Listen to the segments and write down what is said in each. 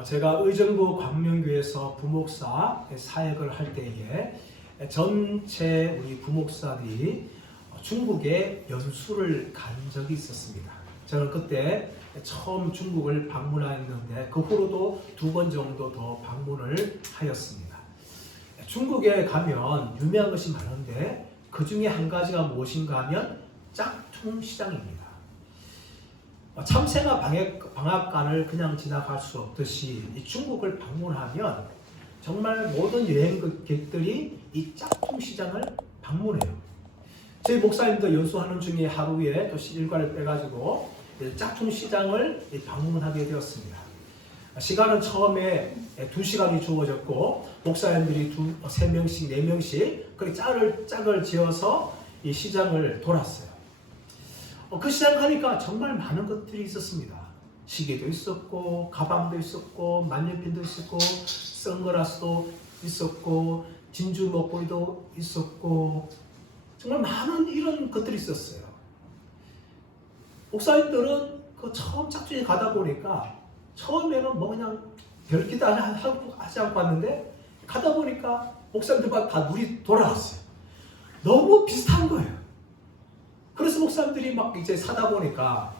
제가 의정부 광명교회에서 부목사 사역을 할 때에 전체 우리 부목사들이 중국에 연수를 간 적이 있었습니다. 저는 그때 처음 중국을 방문했는데 그 후로도 2번 정도 더 방문을 하였습니다. 중국에 가면 유명한 것이 많은데 그 중에 한 가지가 무엇인가 하면 짝퉁 시장입니다. 참새가 방앗간을 그냥 지나갈 수 없듯이 이 중국을 방문하면 정말 모든 여행객들이 이 짝퉁 시장을 방문해요. 저희 목사님도 연수하는 중에 하루에 또 일과를 빼가지고 짝퉁 시장을 방문하게 되었습니다. 시간은 처음에 2시간이 주어졌고 목사님들이 3명씩 4명씩 그렇게 짝을 지어서 이 시장을 돌았어요. 그 시장 가니까 정말 많은 것들이 있었습니다. 시계도 있었고 가방도 있었고 만년필도 있었고 선글라스도 있었고 진주 목걸이도 있었고 정말 많은 이런 것들이 있었어요. 목사님들은 그 처음 짝퉁에 가다 보니까 처음에는 뭐 그냥 별 기대 하지 않고 왔는데 가다 보니까 목사님들과 다 눈이 돌아왔어요. 너무 비슷한 거예요. 그래서 목사님들이 막 이제 사다 보니까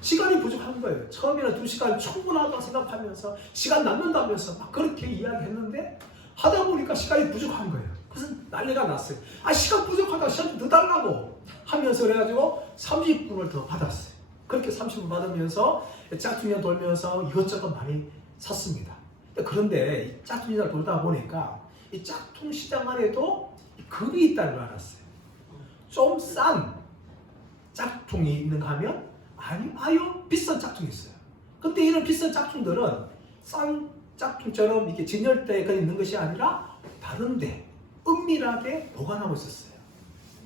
시간이 부족한 거예요. 처음에는 2시간 충분하다고 생각하면서 시간 남는다면서 막 그렇게 이야기했는데 하다 보니까 시간이 부족한 거예요. 그래서 난리가 났어요. 시간 부족하다, 시간 좀 더 달라고 하면서 그래가지고 30분을 더 받았어요. 그렇게 30분 받으면서 짝퉁이나 돌면서 이것저것 많이 샀습니다. 그런데 이 짝퉁이나 돌다 보니까 이 짝퉁 시장 안에도 급이 있다는 걸 알았어요. 좀 싼 짝퉁이 있는가 하면 아유 비싼 짝퉁이 있어요. 근데 이런 비싼 짝퉁들은 싼 짝퉁처럼 이렇게 진열대에 그냥 있는 것이 아니라 다른데 은밀하게 보관하고 있었어요.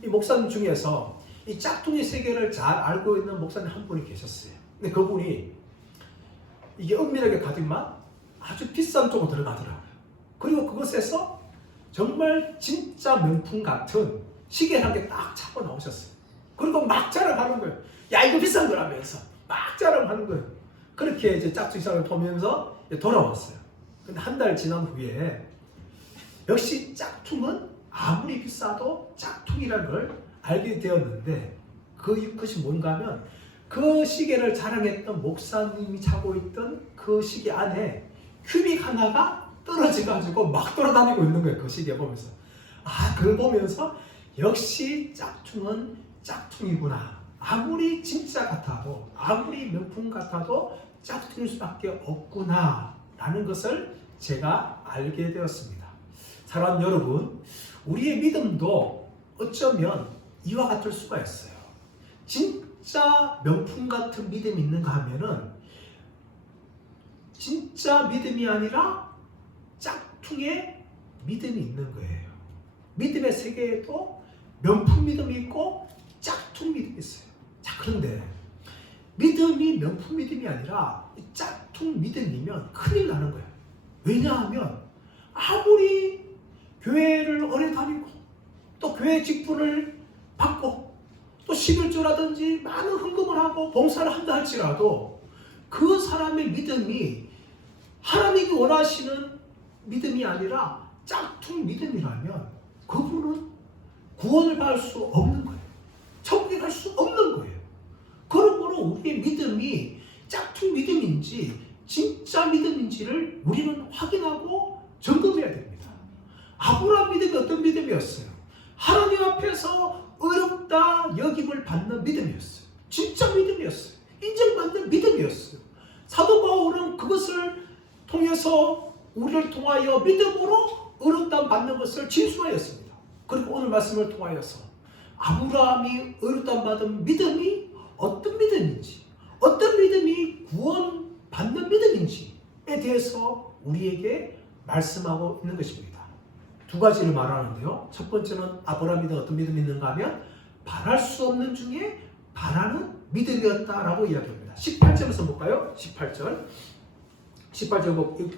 이 목사님 중에서 이 짝퉁의 세계를 잘 알고 있는 목사님 한 분이 계셨어요. 근데 그분이 이게 은밀하게 가지만 아주 비싼 쪽으로 들어가더라고요. 그리고 그것에서 정말 진짜 명품 같은 시계를 한 개 딱 찾고 나오셨어요. 그리고 막 자랑하는 거예요. 야 이거 비싼 거라면서 막 자랑하는 거예요. 그렇게 이제 짝퉁 시장을 보면서 돌아왔어요. 근데 한 달 지난 후에 역시 짝퉁은 아무리 비싸도 짝퉁이라는 걸 알게 되었는데 그것이 뭔가 하면 그 시계를 자랑했던 목사님이 차고 있던 그 시계 안에 큐빅 하나가 떨어져가지고 막 돌아다니고 있는 거예요. 그 시계 보면서 그걸 보면서 역시 짝퉁은 짝퉁이구나. 아무리 진짜 같아도 아무리 명품 같아도 짝퉁일 수밖에 없구나 라는 것을 제가 알게 되었습니다. 사랑하는 여러분, 우리의 믿음도 어쩌면 이와 같을 수가 있어요. 진짜 명품 같은 믿음이 있는가 하면은 진짜 믿음이 아니라 짝퉁의 믿음이 있는 거예요. 믿음의 세계에도 명품 믿음이 있고 짝퉁 믿음이 있어요. 자, 그런데 믿음이 명품 믿음이 아니라 짝퉁 믿음이면 큰일 나는 거예요. 왜냐하면 아무리 교회를 오래 다니고 또 교회 직분을 받고 또 11조라든지 많은 헌금을 하고 봉사를 한다 할지라도 그 사람의 믿음이 하나님이 원하시는 믿음이 아니라 짝퉁 믿음이라면 그분은 구원을 받을 수 없는 거예요. 천국에 갈 수 없는 거예요. 그러므로 우리의 믿음이 짝퉁 믿음인지 진짜 믿음인지를 우리는 확인하고 점검해야 됩니다. 아브라함 믿음이 어떤 믿음이었어요? 하나님 앞에서 어렵다 여김을 받는 믿음이었어요. 진짜 믿음이었어요. 인정받는 믿음이었어요. 사도 바울은 그것을 통해서 우리를 통하여 믿음으로 어렵다 받는 것을 진술하였습니다. 그리고 오늘 말씀을 통하여서 아브라함이 어렵다 받은 믿음이 어떤 믿음인지, 어떤 믿음이 구원받는 믿음인지에 대해서 우리에게 말씀하고 있는 것입니다. 두 가지를 말하는데요. 첫 번째는 아브라함 믿음 어떤 믿음이 있는가 하면 바랄 수 없는 중에 바라는 믿음이었다라고 이야기합니다. 18절에서 볼까요? 18절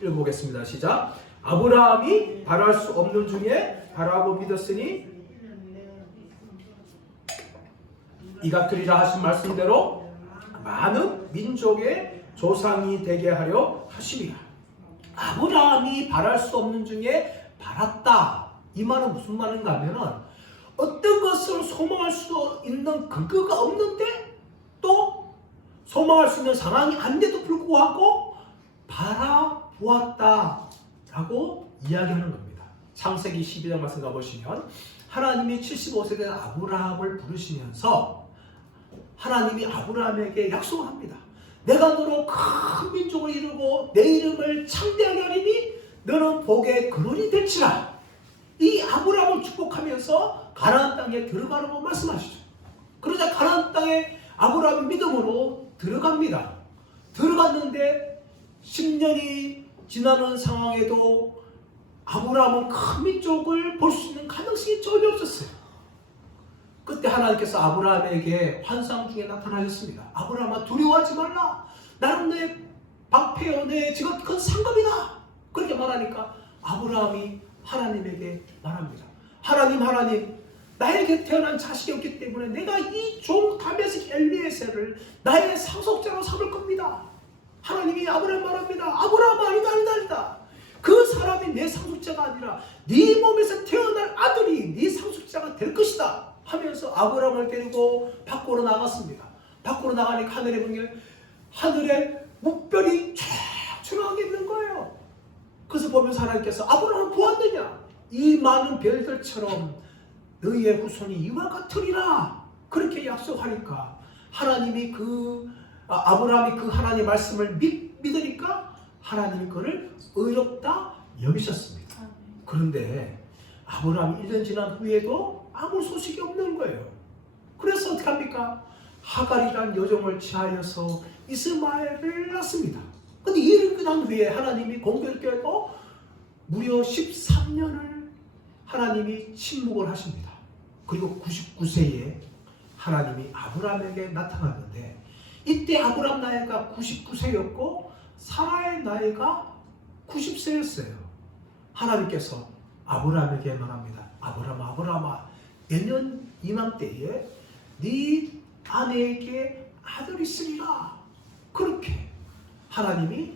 읽어보겠습니다. 시작. 아브라함이 바랄 수 없는 중에 바라고 믿었으니 이가 되리라 하신 말씀대로 많은 민족의 조상이 되게 하려 하심이라. 아브라함이 바랄 수 없는 중에 바랐다. 이 말은 무슨 말인가 하면은 어떤 것을 소망할 수 있는 근거가 없는데 또 소망할 수 있는 상황이 아닌데도 불구하고 바라보았다라고 이야기하는 겁니다. 창세기 12장 말씀 가보시면 하나님이 75세 된 아브라함을 부르시면서 하나님이 아브라함에게 약속을 합니다. 내가 너로 큰 민족을 이루고 내 이름을 창대하게 하리니 너는 복의 근원이 될지라. 이 아브라함을 축복하면서 가나안 땅에 들어가라고 말씀하시죠. 그러자 가나안 땅에 아브라함이 믿음으로 들어갑니다. 들어갔는데 10년이 지나는 상황에도 아브라함은 큰 민족을 볼 수 있는 가능성이 전혀 없었어요. 그때 하나님께서 아브라함에게 환상 중에 나타나셨습니다. 아브라함아, 두려워하지 말라. 나는 내 방패요, 내 지극히 상급이다. 그렇게 말하니까 아브라함이 하나님에게 말합니다. 하나님, 나에게 태어난 자식이 없기 때문에 내가 이 종 다메섹 엘리에셀을 나의 상속자로 삼을 겁니다. 하나님이 아브라함 말합니다. 아브라함아, 아니다. 그 사람이 내 상속자가 아니라 네 몸에서 태어날 아들이 네 상속자가 될 것이다 하면서 아브라함을 데리고 밖으로 나갔습니다. 밖으로 나가니까 하늘에 보면 하늘에 묵별이 쫙 있는 거예요. 그래서 보면서 하나님께서 아브라함을 보았느냐? 이 많은 별들처럼 너희의 후손이 이와 같으리라. 그렇게 약속하니까 하나님이 아브라함이 그 하나님의 말씀을 믿으니까 하나님이 그를 의롭다 여기셨습니다. 그런데 아브라함이 1년 지난 후에도 아무 소식이 없는 거예요. 그래서 어떻게 합니까? 하갈이라는 여종을 취하여서 이스마엘을 낳습니다. 근데 이를 끝난 후에 하나님이 공교롭게도 무려 13년을 하나님이 침묵을 하십니다. 그리고 99세에 하나님이 아브라함에게 나타났는데 이때 아브라함 나이가 99세였고 사라의 나이가 90세였어요. 하나님께서 아브라함에게 말합니다. 아브라함아, 내년 이맘때에 네 아내에게 아들이 있으리라. 그렇게 하나님이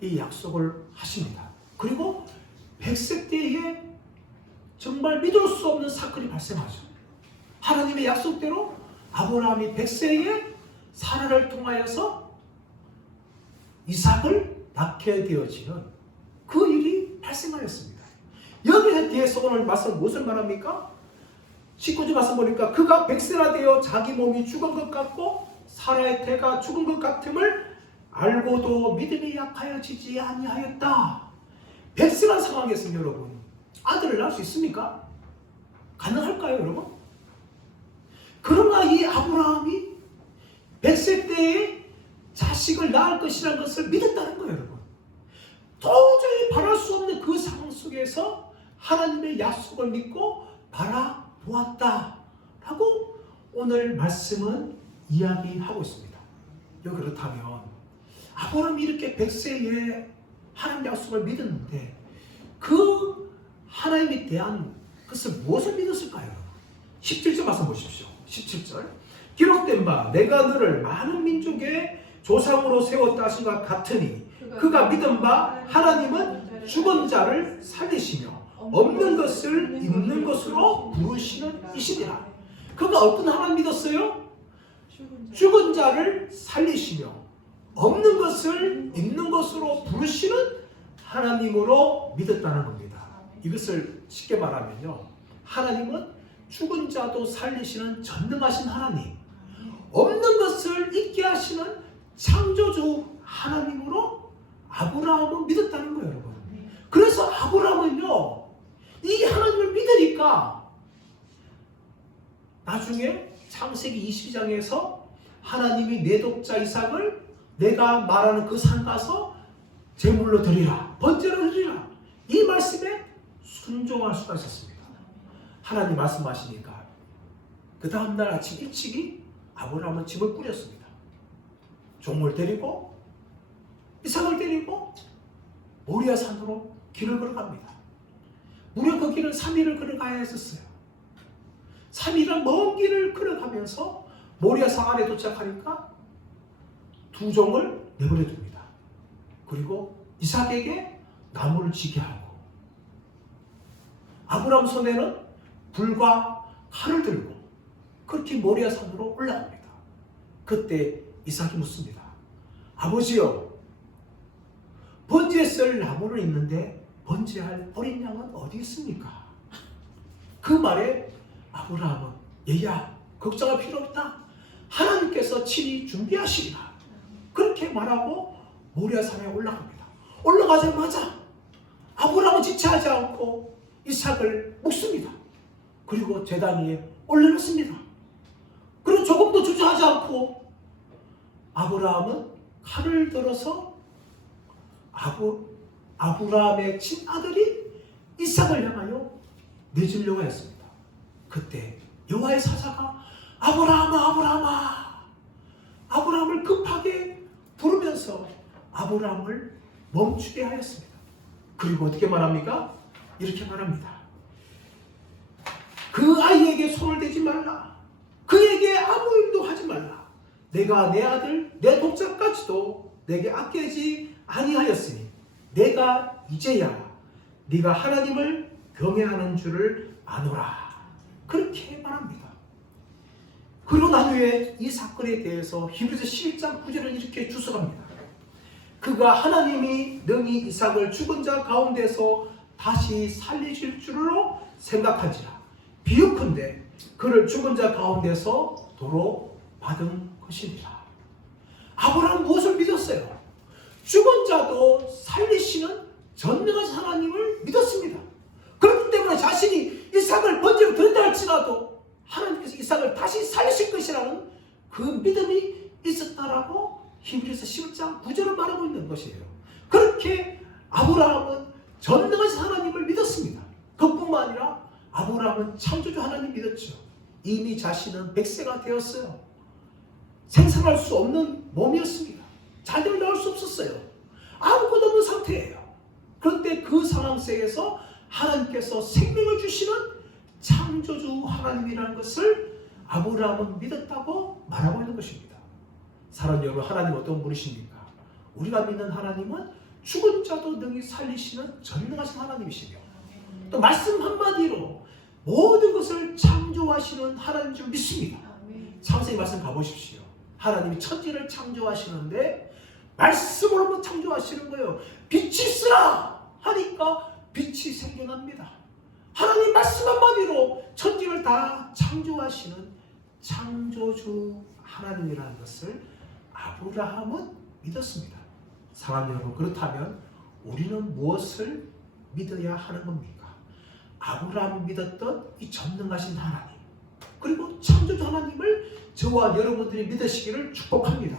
이 약속을 하십니다. 그리고 100세 때에 정말 믿을 수 없는 사건이 발생하죠. 하나님의 약속대로 아브라함이 100세에 사라를 통하여서 이삭을 낳게 되어지는 그 일이 발생하였습니다. 여기에 대해서 오늘 말씀 무엇을 말합니까? 19절 말씀 보니까 그가 100세나 되어 자기 몸이 죽은 것 같고 사라의 태가 죽은 것 같음을 알고도 믿음이 약하여지지 아니하였다. 100세란 상황에서 여러분 아들을 낳을 수 있습니까? 가능할까요, 여러분? 그러나 이 아브라함이 100세 때에 자식을 낳을 것이라는 것을 믿었다는 거예요, 여러분. 도저히 바랄 수 없는 그 상황 속에서 하나님의 약속을 믿고 바라보았다라고 오늘 말씀은 이야기하고 있습니다. 그렇다면 아브라함이 이렇게 100세에 하나님 약속을 믿었는데 그 하나님에 대한 것을 무엇을 믿었을까요? 17절 말씀 보십시오. 17절 기록된 바 내가 너를 많은 민족의 조상으로 세웠다 하신 것 같으니 그가 믿은 바 하나님은 죽은 자를 살리시며 없는 것을 있는 것으로 부르시는 이시니라. 그가 어떤 하나님 믿었어요? 죽은 자를 살리시며 없는 것을 있는 것으로 부르시는 하나님으로 믿었다는 겁니다. 이것을 쉽게 말하면요, 하나님은 죽은 자도 살리시는 전능하신 하나님, 없는 것을 있게 하시는 창조주 하나님으로 아브라함은 믿었다는 거예요, 여러분. 그래서 아브라함은요, 이 하나님을 믿으니까 나중에 창세기 22장에서 하나님이 내 독자 이삭을 내가 말하는 그 산 가서 제물로 드리라, 번제로 드리라, 이 말씀에 순종할 수가 있었습니다. 하나님 말씀하시니까 그 다음날 아침 일찍이 아브라함은 집을 꾸렸습니다. 종을 데리고 이삭을 데리고 모리아 산으로 길을 걸어갑니다. 무려 그 길은 3일을 걸어가야 했었어요. 3일은 먼 길을 걸어가면서 모리아 산 안에 도착하니까 두 종을 내버려 둡니다. 그리고 이삭에게 나무를 지게 하고 아브라함 손에는 불과 칼을 들고 그렇게 모리아 산으로 올라갑니다. 그때 이삭이 묻습니다. 아버지요, 번제에 쓸 나무는 있는데 번제할 어린 양은 어디 있습니까? 그 말에 아브라함은 얘야, 걱정할 필요 없다. 하나님께서 친히 준비하시리라. 그렇게 말하고 모리아 산에 올라갑니다. 올라가자마자 아브라함은 지체하지 않고 이삭을 묻습니다. 그리고 제단 위에 올려놓습니다. 그리고 조금도 주저하지 않고 아브라함은 칼을 들어서 아브라함의 친아들이 이삭을 향하여 내주려고 했습니다. 그때 여호와의 사자가 아브라함아, 아브라함아, 아브라함을 급하게 부르면서 아브라함을 멈추게 하였습니다. 그리고 어떻게 말합니까? 이렇게 말합니다. 그 아이에게 손을 대지 말라. 그에게 아무 일도 하지 말라. 내가 내 아들, 내 독자까지도 내게 아끼지 아니하였으니 내가 이제야 네가 하나님을 경외하는 줄을 아노라. 그렇게 말합니다. 그리고 난 후에 이 사건에 대해서 히브리서 11장 9절을 이렇게 주석합니다. 그가 하나님이 능히 이삭을 죽은 자 가운데서 다시 살리실 줄로 생각한지라. 비유컨대 그를 죽은 자 가운데서 도로 받은 것이니라. 아브라함은 무엇을 믿었어요? 죽은 자도 살리시는 전능하신 하나님을 믿었습니다. 그렇기 때문에 자신이 이삭을 번제로 드린다 할지라도 하나님께서 이삭을 다시 살리실 것이라는 그 믿음이 있었다라고 히브리서 11장 9절을 말하고 있는 것이에요. 그렇게 아브라함은 전능하신 하나님을 믿었습니다. 그뿐만 아니라 아브라함은 창조주 하나님 믿었죠. 이미 자신은 100세가 되었어요. 생산할 수 없는 몸이었습니다. 자녀를 낳을 수 없었어요. 아무것도 없는 상태예요. 그런데 그 상황 속에서 하나님께서 생명을 주시는 창조주 하나님이라는 것을 아브라함은 믿었다고 말하고 있는 것입니다. 사랑하는 여러분, 하나님 어떤 분이십니까? 우리가 믿는 하나님은 죽은 자도 능히 살리시는 전능하신 하나님이시며 또 말씀 한마디로 모든 것을 창조하시는 하나님인 줄 믿습니다. 창세기 말씀 가보십시오. 하나님이 천지를 창조하시는데 말씀으로만 창조하시는 거예요. 빛이 있으라 하니까 빛이 생겨납니다. 하나님 말씀 한마디로 천지를 다 창조하시는 창조주 하나님이라는 것을 아브라함은 믿었습니다. 사랑하는 여러분, 그렇다면 우리는 무엇을 믿어야 하는 겁니까? 아브라함이 믿었던 이 전능하신 하나님, 그리고 창조주 하나님을 저와 여러분들이 믿으시기를 축복합니다.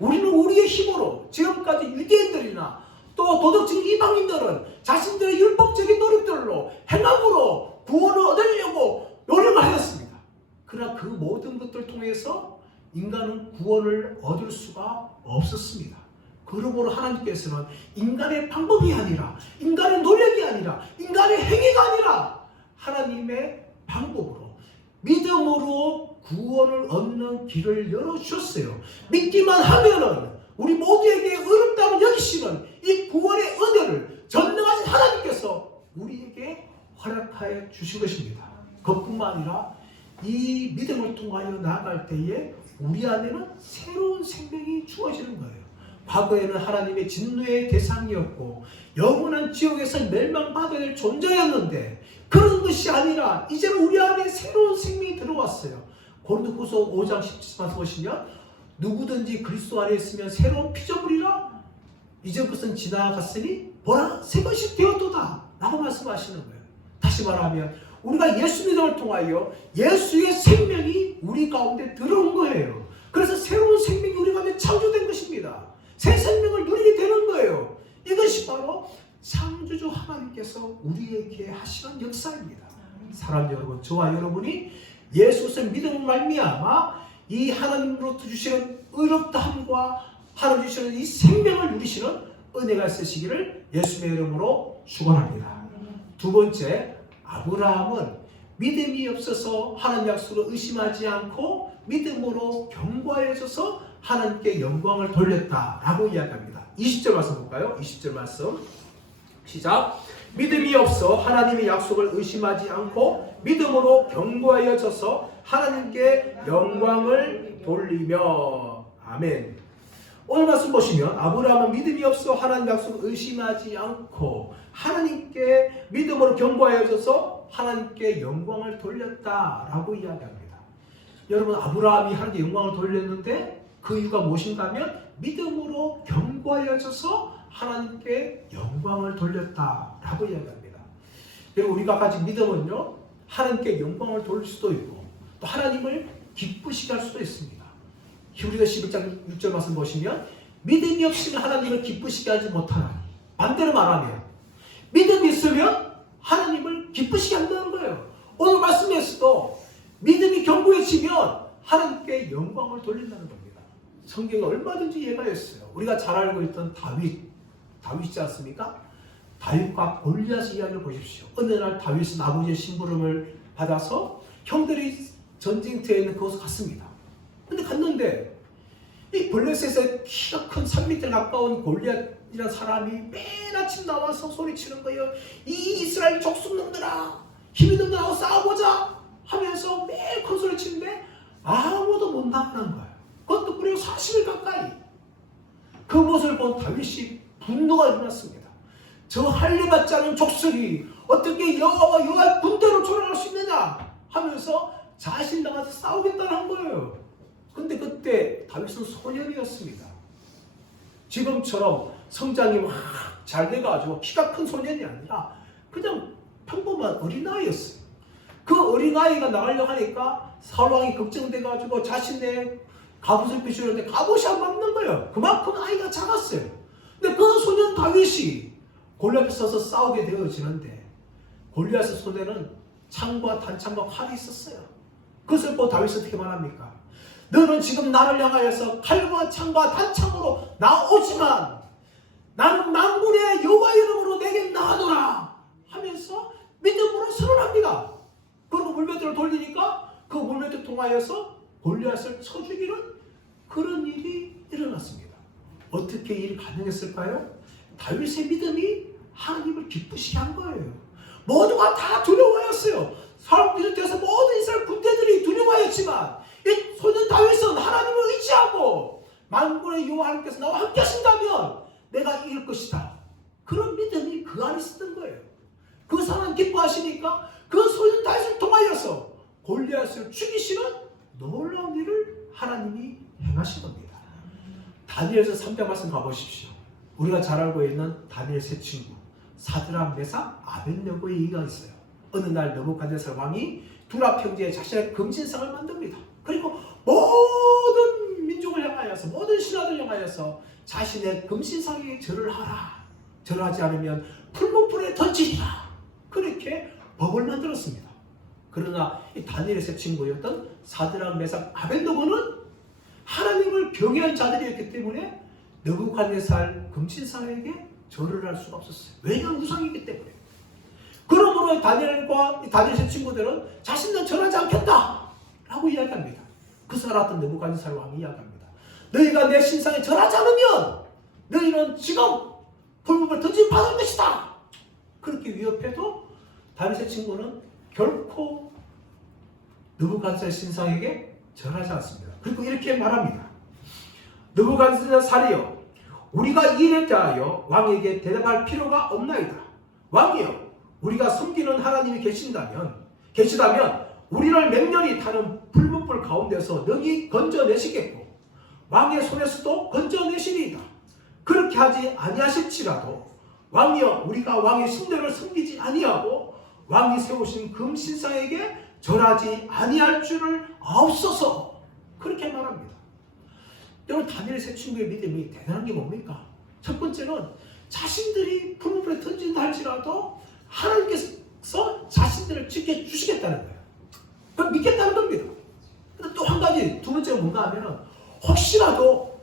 우리는 우리의 힘으로 지금까지 유대인들이나 또 도덕적인 이방인들은 자신들의 율법적인 노력들로 행함으로 구원을 얻으려고 노력을 하였습니다. 그러나 그 모든 것들을 통해서 인간은 구원을 얻을 수가 없었습니다. 그러므로 하나님께서는 인간의 방법이 아니라, 인간의 노력이 아니라, 인간의 행위가 아니라 하나님의 방법으로 믿음으로 구원을 얻는 길을 열어주셨어요. 믿기만 하면은 우리 모두에게 어렵다고 여기시는 이 구원의 은혜를 전능하신 하나님께서 우리에게 허락하여 주신 것입니다. 그것뿐만 아니라 이 믿음을 통하여 나아갈 때에 우리 안에는 새로운 생명이 주어지는 거예요. 과거에는 하나님의 진노의 대상이었고 영원한 지옥에서 멸망받아야 될 존재였는데 그런 것이 아니라 이제는 우리 안에 새로운 생명이 들어왔어요. 고린도후서 5장 17절 보시면 누구든지 그리스도 안에 있으면 새로운 피조물이라 이전 것은 지나갔으니 보라 새 것이 되었도다 라고 말씀하시는 거예요. 다시 말하면 우리가 예수 믿음을 통하여 예수의 생명이 우리 가운데 들어온 거예요. 그래서 새로운 생명이 우리 가운데 창조된 것입니다. 새 생명을 누리게 되는 거예요. 이것이 바로 창조주 하나님께서 우리에게 하시는 역사입니다. 사랑하는 여러분, 저와 여러분이 예수의 믿음을 말미암아 이 하나님으로부터 주시는 의롭다함과 하나님 주시는 이 생명을 누리시는 은혜가 있으시기를 예수의 이름으로 축원합니다. 두 번째, 아브라함은 믿음이 없어서 하나님 약속을 의심하지 않고 믿음으로 견고해져서 하나님께 영광을 돌렸다라고 이야기합니다. 20절 말씀 볼까요? 20절 말씀 시작. 믿음이 없어 하나님의 약속을 의심하지 않고 믿음으로 견고하여 져서 하나님께 영광을 돌리며. 아멘. 오늘 말씀 보시면 아브라함은 믿음이 없어 하나님 약속을 의심하지 않고 하나님께 믿음으로 견고하여 져서 하나님께 영광을 돌렸다라고 이야기합니다. 여러분, 아브라함이 하나님께 영광을 돌렸는데 그 이유가 무엇인가 하면 믿음으로 견고하여 져서 하나님께 영광을 돌렸다라고 이야기합니다. 그리고 우리가 가진 믿음은요, 하나님께 영광을 돌릴 수도 있고 또 하나님을 기쁘시게 할 수도 있습니다. 히브리서 11장 6절 말씀 보시면 믿음이 없으면 하나님을 기쁘시게 하지 못하나니, 반대로 말하면 믿음이 있으면 하나님을 기쁘시게 한다는 거예요. 오늘 말씀에서도 믿음이 견고해지면 하나님께 영광을 돌린다는 겁니다. 성경에 얼마든지 예가 있어요. 우리가 잘 알고 있던 다윗이지 않습니까? 다윗과 골리앗의 이야기를 보십시오. 어느 날 다윗은 아버지의 심부름을 받아서 형들이 전쟁터에 있는 그곳을 갔습니다. 근데 갔는데 이 블레셋의 키가 큰 3m 가까운 골리앗이라는 사람이 맨 아침 나와서 소리치는 거예요. 이 이스라엘 족속놈들아, 힘있는 놈들하고 싸워보자 하면서 매일 큰 소리치는데 아무도 못 나가는 거예요. 그것도 무려 40일 가까이. 그 모습을 본 다윗이 분노가 일어났습니다. 저 할례받지 않은 족속이 어떻게 여호와의 군대로 조롱할 수 있느냐 하면서 자신 나가서 싸우겠다는 거예요. 근데 그때 다윗은 소년이었습니다. 지금처럼 성장이 막 잘 돼가지고 키가 큰 소년이 아니라 그냥 평범한 어린아이였어요. 그 어린아이가 나가려고 하니까 사울왕이 걱정돼가지고 자신의 갑옷을 비추는데 갑옷이 안 맞는 거예요. 그만큼 아이가 작았어요. 근데 그 소년 다윗이 골리앗에 서서 싸우게 되어지는데 골리앗의 손에는 창과 단창과 칼이 있었어요. 그것을 보고 다윗이 어떻게 말합니까? 너는 지금 나를 향하여서 칼과 창과 단창으로 나오지만 나는 만군의 여호와의 이름으로 내게 나가노라 하면서 믿음으로 선언합니다. 그리고 물맷돌을 돌리니까 그 물맷돌을 통하여서 골리앗을 쳐 죽이는 그런 일이 일어났습니다. 어떻게 일이 가능했을까요? 다윗의 믿음이 하나님을 기쁘시게 한 거예요. 모두가 다 두려워하였어요. 사울 비롯해서 모든 이스라엘 군대들이 두려워하였지만 이 소년 다윗은 하나님을 의지하고 만군의 여호와 하나님께서 나와 함께 하신다면 내가 이길 것이다. 그런 믿음이 그 안에 있었던 거예요. 그 사람 기뻐하시니까 그 소년 다윗을 통하여서 골리앗을 죽이시는 놀라운 일을 하나님이 행하신 겁니다. 다니엘서 3장 말씀 가보십시오. 우리가 잘 알고 있는 다니엘 세 친구 사드락, 메삭, 아벳네고의 얘기가 있어요. 어느 날 느부갓네살 왕이 두랍 형제의 자신의 금신상을 만듭니다. 그리고 모든 민족을 향하여서 모든 신하들 향하여서 자신의 금신상에 절을 하라. 절하지 않으면 풀무불에 던지리라. 그렇게 법을 만들었습니다. 그러나 이 다니엘의 세 친구였던 사드락, 메삭, 아벳네고는 하나님을 경외한 자들이었기 때문에 느부갓네살 금신상에게 절을 할 수가 없었어요. 왜냐하면 우상이기 때문에. 그러므로 다니엘과 다니엘 세 친구들은 자신은 절하지 않겠다 라고 이야기합니다. 그 살았던 느부갓네살 왕이 이야기합니다. 너희가 내 신상에 절하지 않으면 너희는 지금 불법을 던진 받을 것이다. 그렇게 위협해도 다니엘 세 친구는 결코 느부갓네살 신상에게 절하지 않습니다. 그리고 이렇게 말합니다. 느부갓네살이여, 우리가 이 일에 대하여 왕에게 대답할 필요가 없나이다. 왕이여, 우리가 섬기는 하나님이 계시다면 우리를 맹렬히 타는 불문불 가운데서 능히 건져내시겠고 왕의 손에서도 건져내시리이다. 그렇게 하지 아니하실지라도 왕이여, 우리가 왕의 신령을 섬기지 아니하고 왕이 세우신 금신상에게 절하지 아니할 줄을 아옵소서. 그렇게 말합니다. 여러분, 다니엘 세 친구의 믿음이 대단한 게 뭡니까? 첫 번째는 자신들이 불문불에 던진다 할지라도 하나님께서 자신들을 지켜주시겠다는 거예요. 그걸 믿겠다는 겁니다. 근데 또 한 가지, 두 번째가 뭔가 하면 혹시라도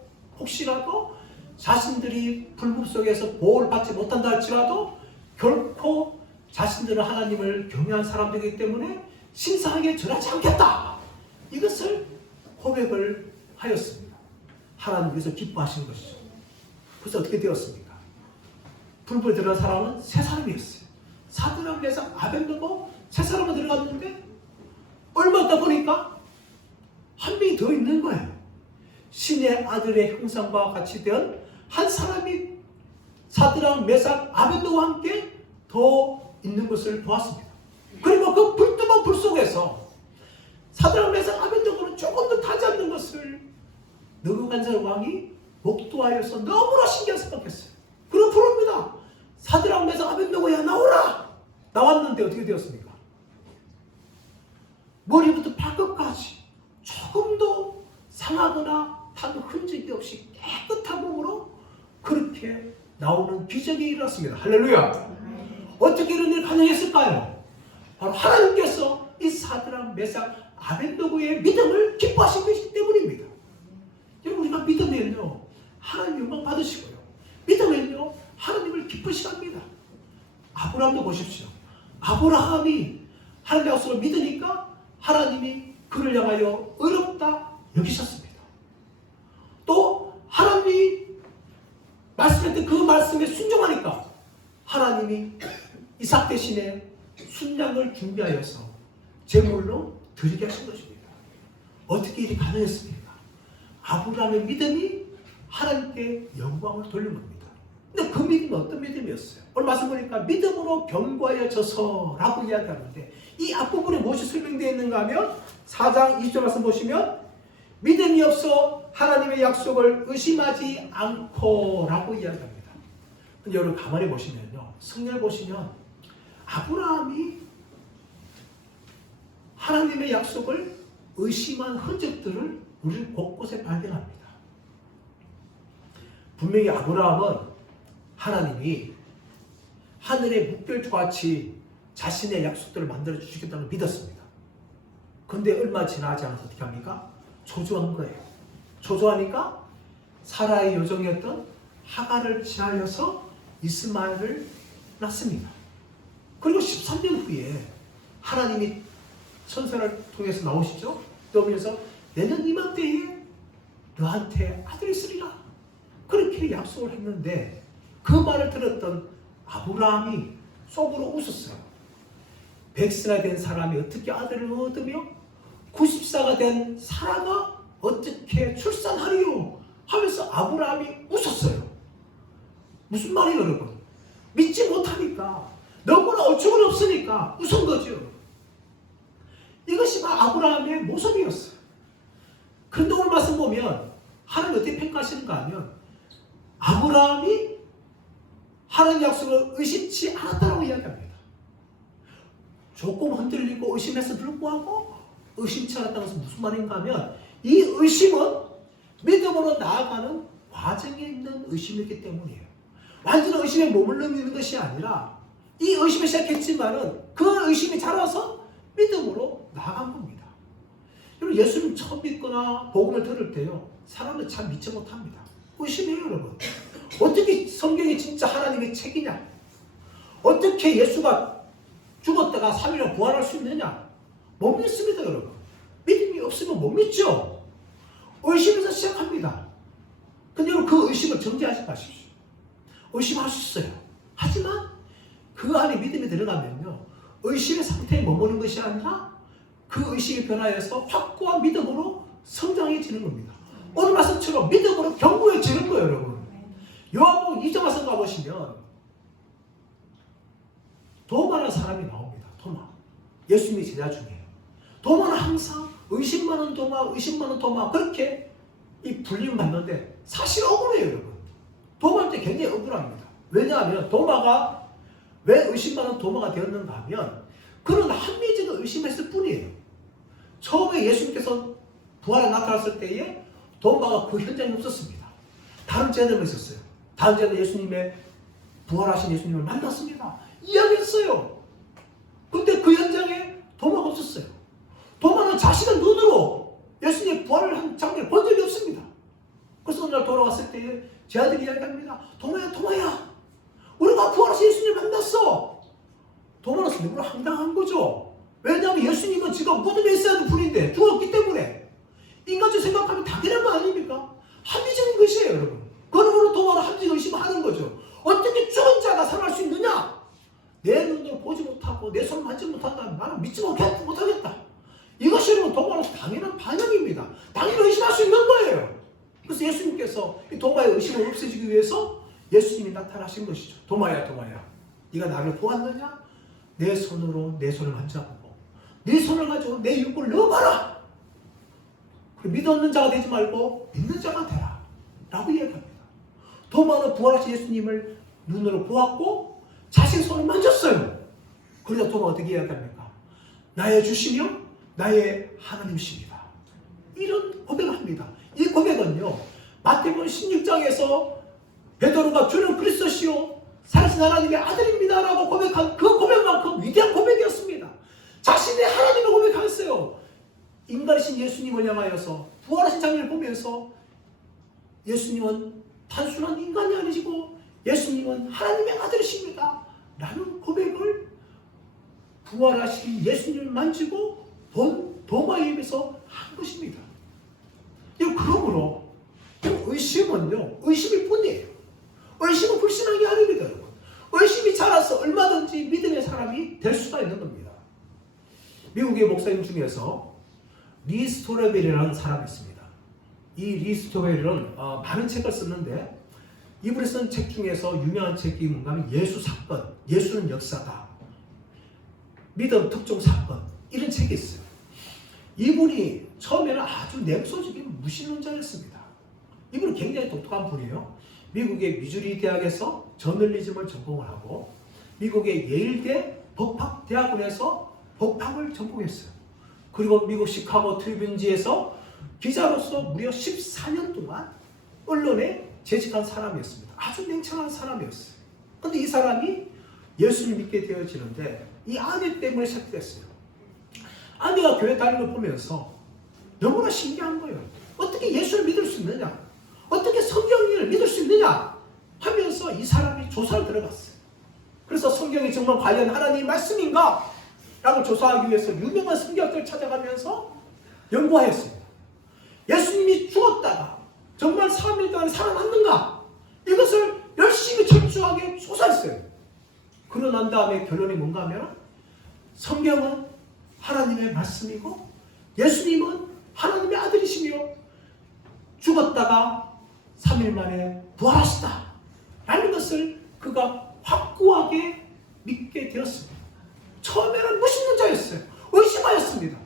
자신들이 불법 속에서 보호를 받지 못한다 할지라도 결코 자신들은 하나님을 경외한 사람들이기 때문에 신상에게 절하지 않겠다. 이것을 고백을 하였습니다. 하나님께서 기뻐하시는 것이죠. 그래서 어떻게 되었습니까? 불법에 들어간 사람은 세 사람이었어요. 사드락, 메삭, 아벳느고 세 사람만 들어갔는데 얼마 있다 보니까 한 명이 더 있는 거예요. 신의 아들의 형상과 같이 된 한 사람이 사드락, 메삭, 아벳느고와 함께 더 있는 것을 보았습니다. 그리고 그 불뜨거운 불 속에서 사드락, 메삭, 아벳느고는 조금 더 타지 않는 것을 느부갓네살 왕이 목도하여서 너무나 신기해서 생각했어요. 그럼 부릅니다. 사드락, 메삭, 아벳느고야 나오라. 나왔는데 어떻게 되었습니까? 머리부터 발끝까지 조금도 상하거나 탄 흔적이 없이 깨끗한 몸으로 그렇게 나오는 기적이 일어났습니다. 할렐루야. 어떻게 이런 일 가능했을까요? 바로 하나님께서 이 사드락, 메삭, 아벳느고의 믿음을 기뻐하신 것이기 때문입니다. 여러분, 우리가 믿으면요 하나님 영광 받으시고요, 믿으면요 하나님을 기쁘시게 합니다. 아브라함도 보십시오. 아브라함이 하나님의 약속을 믿으니까 하나님이 그를 향하여 의롭다 여기셨습니다. 또 하나님이 말씀했던 그 말씀에 순종하니까 하나님이 이삭 대신에 순양을 준비하여서 제물로 드리게 하신 것입니다. 어떻게 일이 가능했습니까? 아브라함의 믿음이 하나님께 영광을 돌린 겁니다. 근데 그 믿음은 어떤 믿음이었어요? 오늘 말씀 보니까 믿음으로 견고하여져서라고 이야기하는데 이 앞부분에 무엇이 설명되어 있는가 하면 4장 20절 말씀 보시면 믿음이 없어 하나님의 약속을 의심하지 않고 라고 이야기합니다. 근데 여러분 가만히 보시면요, 성경을 보시면 아브라함이 하나님의 약속을 의심한 흔적들을 우리 곳곳에 발견합니다. 분명히 아브라함은 하나님이 하늘의 물결과 같이 자신의 약속들을 만들어 주시겠다는 걸 믿었습니다. 근데 얼마 지나지 않아서 어떻게 합니까? 초조한 거예요. 초조하니까 사라의 요정이었던 하갈을 지하여서 이스마엘을 낳습니다. 그리고 13년 후에 하나님이 천사를 통해서 나오시죠. 그러면서 내년 이맘때에 너한테 아들이 있으리라 그렇게 약속을 했는데 그 말을 들었던 아브라함이 속으로 웃었어요. 100세나 된 사람이 어떻게 아들을 얻으며 90세가 된 사라가 어떻게 출산하리요 하면서 아브라함이 웃었어요. 무슨 말이에요 여러분? 믿지 못하니까, 너무나 어처구니 없으니까 웃은 거죠. 이것이 바로 아브라함의 모습이었어요. 그런데 오늘 말씀 보면 하나님 어떻게 평가하시는가 하면 아브라함이 하나님 약속을 의심치 않았다고 이야기합니다. 조금 흔들리고 의심해서 불구하고 의심치 않았다는 것은 무슨 말인가 하면 이 의심은 믿음으로 나아가는 과정에 있는 의심이기 때문이에요. 완전히 의심에 머물러 있는 것이 아니라 이 의심을 시작했지만은 그 의심이 자라서 믿음으로 나아간 겁니다. 여러분, 예수님 처음 믿거나 복음을 들을 때요, 사람은 참 믿지 못합니다. 의심해요 여러분. 어떻게 성경이 진짜 하나님의 책이냐? 어떻게 예수가 죽었다가 3일에 부활할 수 있느냐? 못 믿습니다 여러분. 믿음이 없으면 못 믿죠. 의심에서 시작합니다. 근데 여러분, 그 의심을 정지하지 마십시오. 의심할 수 있어요. 하지만 그 안에 믿음이 들어가면요, 의심의 상태에 머무는 것이 아니라 그 의심이 변화해서 확고한 믿음으로 성장해지는 겁니다. 오늘 말씀처럼 믿음으로 견고해지는 거예요 여러분. 요한복음 2장 말씀 가보시면 도마라는 사람이 나옵니다. 도마. 예수님의 제자 중이에요. 도마는 항상 의심 많은 도마, 의심 많은 도마 그렇게 이 불림을 받는데 사실 억울해요 여러분. 도마한테 굉장히 억울합니다. 왜냐하면 도마가 왜 의심 많은 도마가 되었는가 하면 그는 합리적인 의심했을 뿐이에요. 처음에 예수님께서 부활에 나타났을 때에 도마가 그 현장에 없었습니다. 다른 제자들만 있었어요. 다른 제자들 예수님의 부활하신 예수님을 만났습니다. 이야기했어요. 근데 그 현장에 도마가 없었어요. 도마는 자신의 눈으로 예수님의 부활을 한 장면을 본 적이 없습니다. 그래서 오늘 돌아왔을 때 제자들이 이야기합니다. 도마야, 도마야, 우리가 부활하신 예수님을 만났어. 도마는 너무나 황당한 거죠. 왜냐하면 예수님은 지금 무덤에 있어야 하는 분인데 죽었기 때문에 인간적으로 생각하면 당연한 거 아닙니까? 합리적인 것이에요 여러분. 그러므로 도마는 합리적 의심을 하는 거죠. 어떻게 죽은 자가 살아날 수 있느냐? 내 눈으로 보지 못하고 내 손을 만지지 못한다면 나는 믿지 못하겠다. 이것이 도마로서 당연한 반응입니다. 당연히 의심할 수 있는 거예요. 그래서 예수님께서 이 도마의 의심을 없애주기 위해서 예수님이 나타나신 것이죠. 도마야, 도마야, 네가 나를 보았느냐? 내 손으로 내 손을 만져보고 네 손을 가지고 내 육을 넣어봐라. 믿 없는 자가 되지 말고 믿는 자가 되라 라고 이야기합니다. 도마는 부활하신 예수님을 눈으로 보았고 자신의 손을 만졌어요. 그러자 도마가 어떻게 이야기합니까? 나의 주시며 나의 하나님이십니다. 이런 고백을 합니다. 이 고백은요, 마태복음 16장에서 베드로가 주는 그리스도시요 살아계신 하나님의 아들입니다 라고 고백한 그 고백만큼 위대한 고백이었습니다. 자신의 하나님을 고백했어요. 인간이신 예수님을 향하여서 부활하신 장면을 보면서 예수님은 단순한 인간이 아니시고 예수님은 하나님의 아들이십니다 라는 고백을 부활하신 예수님을 만지고 본 도마의 입에서 한 것입니다. 그러므로 의심은요, 의심일 뿐이에요. 의심은 불신한 게 아닙니다, 여러분. 의심이 자라서 얼마든지 믿음의 사람이 될 수가 있는 겁니다. 미국의 목사님 중에서 리 스토레벨이라는 사람이 있습니다. 이 리 스토레벨은 많은 책을 썼는데 이분이 쓴 책 중에서 유명한 책이 뭔가 하면 예수 사건, 예수는 역사다, 믿음 특종 사건, 이런 책이 있어요. 이분이 처음에는 아주 냉소적인 무신론자였습니다. 이분은 굉장히 독특한 분이에요. 미국의 미주리 대학에서 저널리즘을 전공을 하고 미국의 예일대 법학대학원에서 법학을 전공했어요. 그리고 미국 시카고 트리뷴지에서 기자로서 무려 14년 동안 언론에 재직한 사람이었습니다. 아주 냉철한 사람이었어요. 그런데 이 사람이 예수를 믿게 되어지는데 이 아내 때문에 시작됐어요. 아내가 교회 다니는 걸 보면서 너무나 신기한 거예요. 어떻게 예수를 믿을 수 있느냐? 어떻게 성경을 믿을 수 있느냐? 하면서 이 사람이 조사를 들어갔어요. 그래서 성경이 정말 과연 하나님의 말씀인가? 라고 조사하기 위해서 유명한 성경들을 찾아가면서 연구하였습니다. 예수님이 죽었다가 정말 3일 동안 살아났는가? 이것을 열심히 철저하게 조사했어요. 그러고 난 다음에 결론이 뭔가 하면 성경은 하나님의 말씀이고 예수님은 하나님의 아들이시며 죽었다가 3일 만에 부활하시다 라는 것을 그가 확고하게 믿게 되었습니다. 처음에는 무신론 자였어요. 의심하였습니다.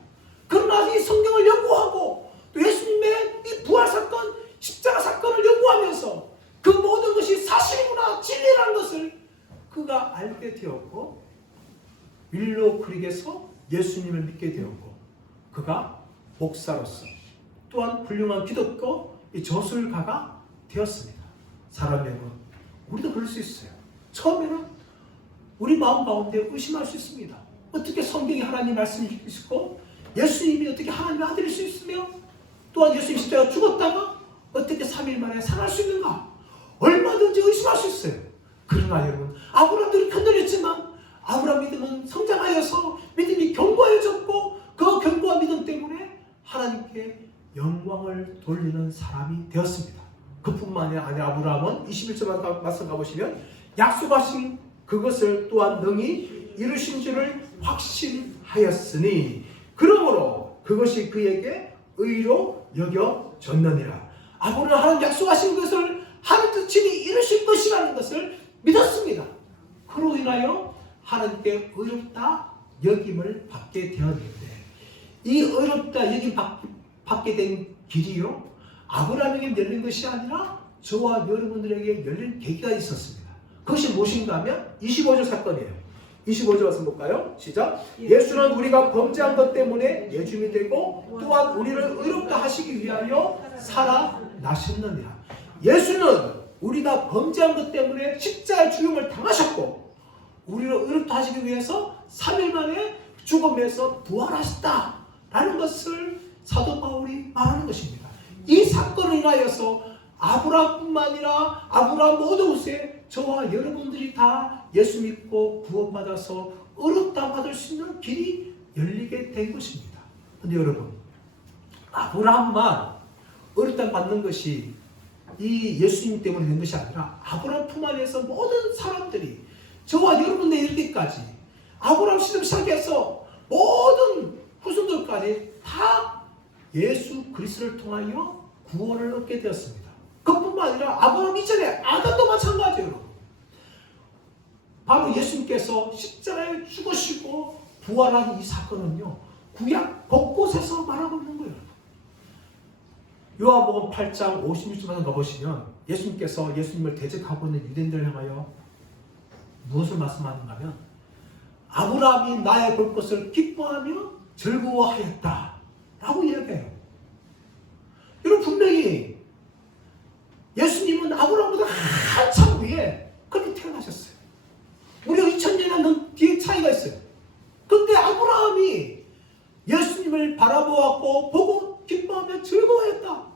그러나 이 성경을 연구하고 또 예수님의 이 부활 사건, 십자가 사건을 연구하면서 그 모든 것이 사실이구나, 진리라는 것을 그가 알게 되었고 윌로우 크릭에서 예수님을 믿게 되었고 그가 목사로서 또한 훌륭한 기독교 저술가가 되었습니다. 사람 여러분, 우리도 그럴 수 있어요. 처음에는 우리 마음 가운데 의심할 수 있습니다. 어떻게 성경이 하나님 말씀일 수 있고 예수님이 어떻게 하나님의 아들일 수 있으며 또한 예수님 십자가 죽었다가 어떻게 3일 만에 살아날 수 있는가? 얼마든지 의심할 수 있어요. 그러나 여러분, 아브라함도 흔들렸지만 아브라함 믿음은 성장하여서 믿음이 견고해졌고 그 견고한 믿음 때문에 하나님께 영광을 돌리는 사람이 되었습니다. 그뿐만이 아니라 아브라함은 21절 말씀 가보시면 약속하신 그것을 또한 능히 이루신 줄을 확신하였으니 그러므로 그것이 그에게 의로 여겨졌느니라. 아브라함은 하나님 약속하신 것을 하나님 뜻이 이루실 것이라는 것을 믿었습니다. 그로 인하여 하나님께 의롭다 여김을 받게 되었는데 이 의롭다 여김 받게 된 길이요 아브라함에게 열린 것이 아니라 저와 여러분들에게 열린 계기가 있었습니다. 그것이 무엇인가 하면 25절 사건이에요. 25절 말씀 볼까요? 시작. 예수는 우리가 범죄한 것 때문에 예중이 되고 또한 우리를 의롭다 하시기 위하여 살아나셨느니라. 예수는 우리가 범죄한 것 때문에 십자가의 죽음을 당하셨고 우리를 의롭다 하시기 위해서 3일 만에 죽음에서 부활하셨다 라는 것을 사도 바울이 말하는 것입니다. 이 사건을 인하여서 아브라함뿐만 아니라 아브라함 모든 곳에 저와 여러분들이 다 예수 믿고 구원받아서 의롭다 받을 수 있는 길이 열리게 된 것입니다. 그런데 여러분, 아브라함만 의롭다 받는 것이 이 예수님 때문에 된 것이 아니라 아브라함 품 안에서 모든 사람들이 저와 여러분의 이르기까지 아브라함 시대 시작해서 모든 후손들까지 다 예수 그리스도를 통하여 구원을 얻게 되었습니다. 그뿐만 아니라 아브라함 이전에 아담도 마찬가지예요. 여러분. 바로 예수님께서 십자가에 죽으시고 부활한 이 사건은요, 구약 곳곳에서 말하고 있는 거예요. 요한복음 8장 56절만 가보시면 예수님께서 예수님을 대적하고 있는 유대인들을 향하여 무엇을 말씀하는가 하면 아브라함이 나의 볼 것을 기뻐하며 즐거워하였다 라고 이야기해요. 여러분, 분명히 예수님은 아브라함보다 한참 위에 그렇게 태어나셨어요. 우리가 2000년 뒤에 차이가 있어요. 근데 아브라함이 예수님을 바라보았고 보고 기뻐하며 즐거워했다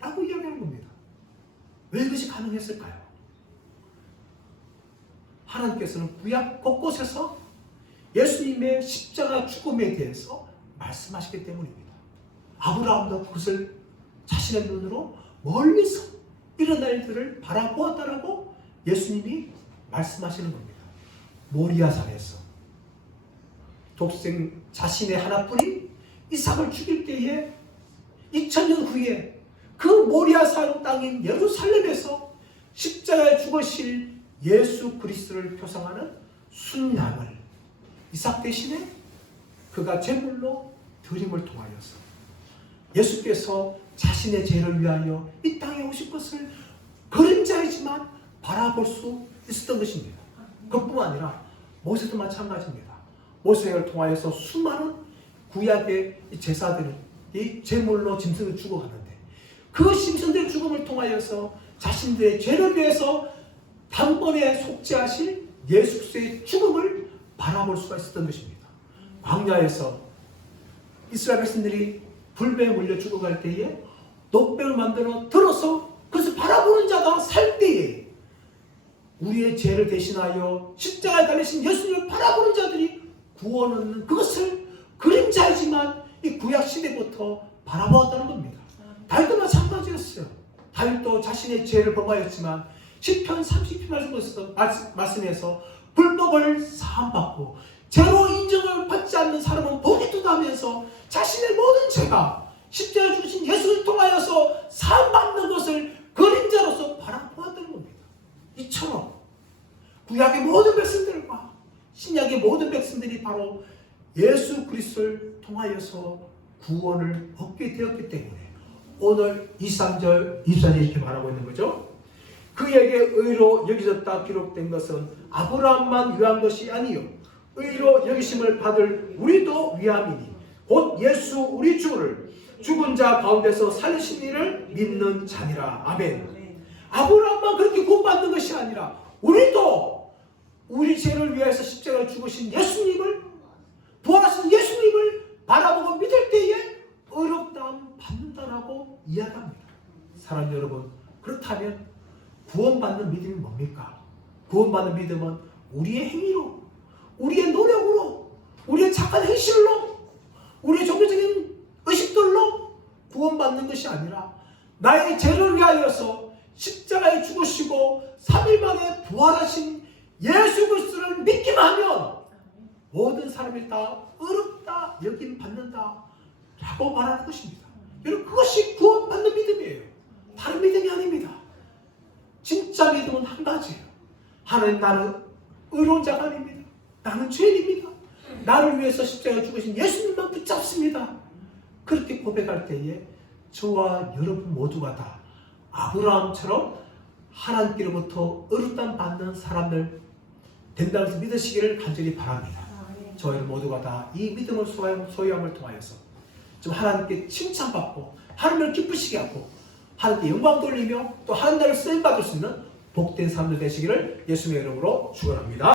라고 이야기하는 겁니다. 왜 그것이 가능했을까요? 하나님께서는 구약 곳곳에서 예수님의 십자가 죽음에 대해서 말씀하시기 때문입니다. 아브라함도 그것을 자신의 눈으로 멀리서 일어날 일들을 바라보았다라고 예수님이 말씀하시는 겁니다. 모리아산에서 독생 자신의 하나뿐인 이삭을 죽일 때에 2000년 후에 그 모리아산 땅인 예루살렘에서 십자가에 죽으실 예수 그리스도를 표상하는 순양을 이삭 대신에 그가 제물로 드림을 통하여서 예수께서 자신의 죄를 위하여 이 땅에 오실 것을 그림자이지만 바라볼 수 있었던 것입니다. 그뿐만 아니라 모세도 마찬가지입니다. 모세를 통하여서 수많은 구약의 제사들이 이 제물로 짐승을 죽어가는데 그 짐승들의 죽음을 통하여서 자신들의 죄를 위해서 단번에 속죄하실 예수 그리스도의 죽음을 바라볼 수가 있었던 것입니다. 광야에서 이스라엘 백성들이 불배에 물려 죽어갈 때에 녹병을 만들어 들어서 그것을 바라보는 자가 살 때에 우리의 죄를 대신하여 십자가에 달리신 예수님을 바라보는 자들이 구원 얻는 그것을 그림자이지만 이 구약 시대부터 바라보았다는 겁니다. 다윗도 마찬가지였어요. 다윗도 자신의 죄를 범하였지만 시편 30편 말씀에서 불법을 사함받고 죄로 인정을 받지 않는 사람은 복이 두다면서 자신의 모든 죄가 십자가에 죽으신 예수를 통하여서 사함받는 것을 그림자로서 바라보았다는 겁니다. 이처럼 구약의 모든 백성들과 신약의 모든 백성들이 바로 예수 그리스도를 통하여서 구원을 얻게 되었기 때문에 오늘 23절, 24절 이렇게 말하고 있는 거죠. 그에게 의로 여기졌다 기록된 것은 아브라함만 위한 것이 아니요 의로 여기심을 받을 우리도 위함이니 곧 예수 우리 주를 죽은 자 가운데서 살리신 이를 믿는 자니라. 아멘. 아브라함만 그렇게 구원받는 것이 아니라 우리도 우리 죄를 위해서 십자가를 죽으신 예수님을 부활하신 예수님을 바라보고 믿을 때에 의롭다함 받는다라고 이야기합니다. 사랑하는 여러분, 그렇다면 구원받는 믿음이 뭡니까? 구원받는 믿음은 우리의 행위로, 우리의 노력으로, 우리의 착한 행실로, 우리의 종교적인 의식들로 구원받는 것이 아니라 나의 죄를 위하여서 십자가에 죽으시고 3일 만에 부활하신 예수 그리스도를 믿기만 하면 모든 사람이 다 의롭다 여김 받는다 라고 말하는 것입니다. 여러분, 그것이 구원받는 믿음이에요. 다른 믿음이 아닙니다. 진짜 믿음은 한 가지예요. 하나님, 나는 의로운 자가 아닙니다. 나는 죄인입니다. 나를 위해서 십자가에 죽으신 예수님만 붙잡습니다. 그렇게 고백할 때에 저와 여러분 모두가 다 아브라함처럼 하나님께로부터 의롭다함 받는 사람들 된다고 해서 믿으시기를 간절히 바랍니다. 저희 모두가 다 이 믿음을 소유함을 통하여서 좀 하나님께 칭찬받고 하나님을 기쁘시게 하고 하나님께 영광 돌리며 또 하나님 나라를 쓰임받을 수 있는 복된 사람들 되시기를 예수님의 이름으로 축원합니다.